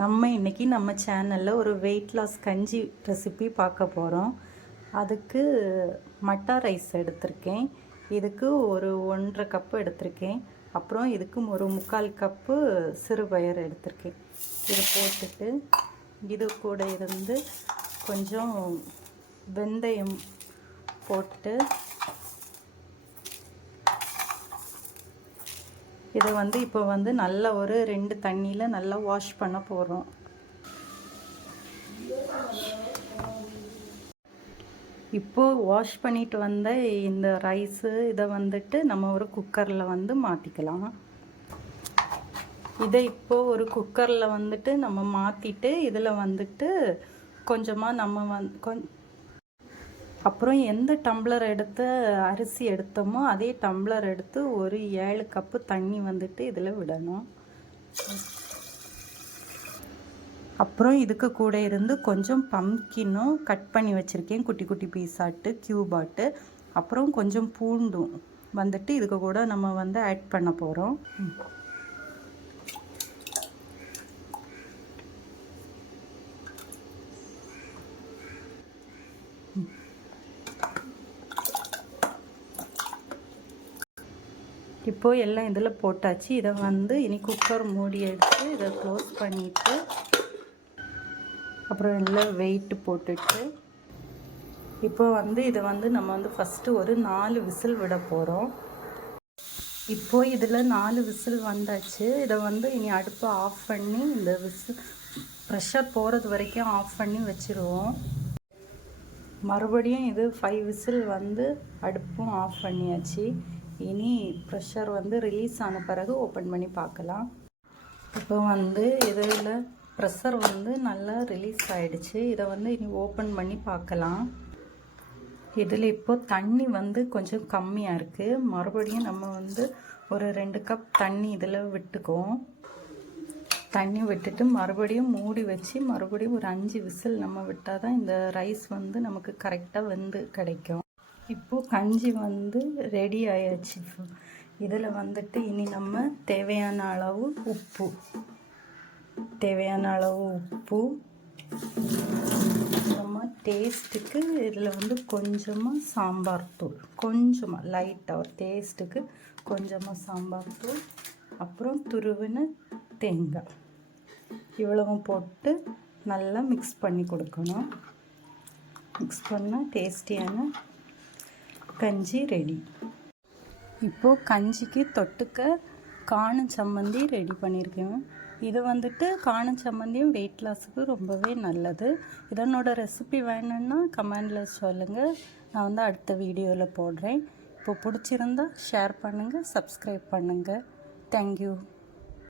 நம்ம இன்றைக்கி நம்ம சேனலில் ஒரு வெயிட் லாஸ் கஞ்சி ரெசிபி பார்க்க போகிறோம். அதுக்கு மட்டா ரைஸ் எடுத்திருக்கேன். இதுக்கு ஒரு 1.5 கப்பு எடுத்திருக்கேன். அப்புறம் இதுக்கு ஒரு 3/4 கப்பு சிறுபயறு எடுத்திருக்கேன். இது போட்டுட்டு இது கூட இருந்து கொஞ்சம் வெந்தயம் போட்டு இதை இப்போ நல்லா ஒரு 2 தண்ணியில் நல்லா வாஷ் பண்ண போகிறோம். இப்போது வாஷ் பண்ணிட்டு வந்த இந்த ரைஸு இதை நம்ம ஒரு குக்கரில் மாற்றிக்கலாம். இதை இப்போது ஒரு குக்கரில் நம்ம மாற்றிட்டு இதில் கொஞ்சமாக நம்ம அப்புறம் எந்த டம்ளர் எடுத்து அரிசி எடுத்தோமோ அதே டம்ளர் எடுத்து ஒரு 7 கப்பு தண்ணி இதில் விடணும். அப்புறம் இதுக்கு கூட இருந்து கொஞ்சம் பம்கினும் கட் பண்ணி வச்சுருக்கேன், குட்டி குட்டி பீஸாட்டு க்யூபாட்டு. அப்புறம் கொஞ்சம் பூண்டும் இதுக்கு கூட நம்ம ஆட் பண்ண போகிறோம். இப்போது எல்லாம் இதில் போட்டாச்சு. இதை இனி குக்கர் மூடி எடுத்து இதை க்ளோஸ் பண்ணிவிட்டு அப்புறம் எல்லாம் வெயிட்டு போட்டுட்டு இப்போ இதை நம்ம ஃபஸ்ட்டு ஒரு 4 விசில் விட போகிறோம். இப்போது இதில் 4 விசில் வந்தாச்சு. இதை இனி அடுப்பை ஆஃப் பண்ணி இந்த விசில் ப்ரெஷர் போகிறது வரைக்கும் ஆஃப் பண்ணி வச்சுருவோம். மறுபடியும் இது 5 விசில் அடுப்பும் ஆஃப் பண்ணியாச்சு. இனி ப்ரெஷர் ரிலீஸ் ஆன பிறகு ஓப்பன் பண்ணி பார்க்கலாம். இப்போ இதில் ப்ரெஷர் நல்லா ரிலீஸ் ஆகிடுச்சு. இதை இனி ஓப்பன் பண்ணி பார்க்கலாம். இதில் இப்போது தண்ணி கொஞ்சம் கம்மியாக இருக்குது. மறுபடியும் நம்ம ஒரு 2 கப் தண்ணி இதில் விட்டுக்குவோம். தண்ணி விட்டுட்டு மறுபடியும் மூடி வச்சு மறுபடியும் ஒரு 5 விசில் நம்ம விட்டால் தான் இந்த ரைஸ் நமக்கு கரெக்டாக கிடைக்கும். இப்போது கஞ்சி ரெடி ஆயாச்சு. இதில் இனி நம்ம தேவையான அளவு உப்பு நம்ம டேஸ்ட்டுக்கு இதில் கொஞ்சமாக சாம்பார் தூள், கொஞ்சமாக லைட்டாக ஒரு டேஸ்ட்டுக்கு கொஞ்சமாக சாம்பார் தூள், அப்புறம் துருவின தேங்காய் இவ்வளவும் போட்டு நல்லா மிக்ஸ் பண்ணி கொடுக்கணும். மிக்ஸ் பண்ணால் டேஸ்டியான கஞ்சி ரெடி. இப்போது கஞ்சிக்கு தொட்டுக்க காணும் சம்மந்தி ரெடி பண்ணியிருக்கேன். இது காணும் சம்மந்தியும் வெயிட் லாஸுக்கு ரொம்பவே நல்லது. இதனோட ரெசிபி வேணும்னா கமெண்டில் சொல்லுங்கள். நான் அடுத்த வீடியோவில் போடுறேன். இப்போ பிடிச்சிருந்தா ஷேர் பண்ணுங்கள், சப்ஸ்கிரைப் பண்ணுங்கள். தேங்க்யூ.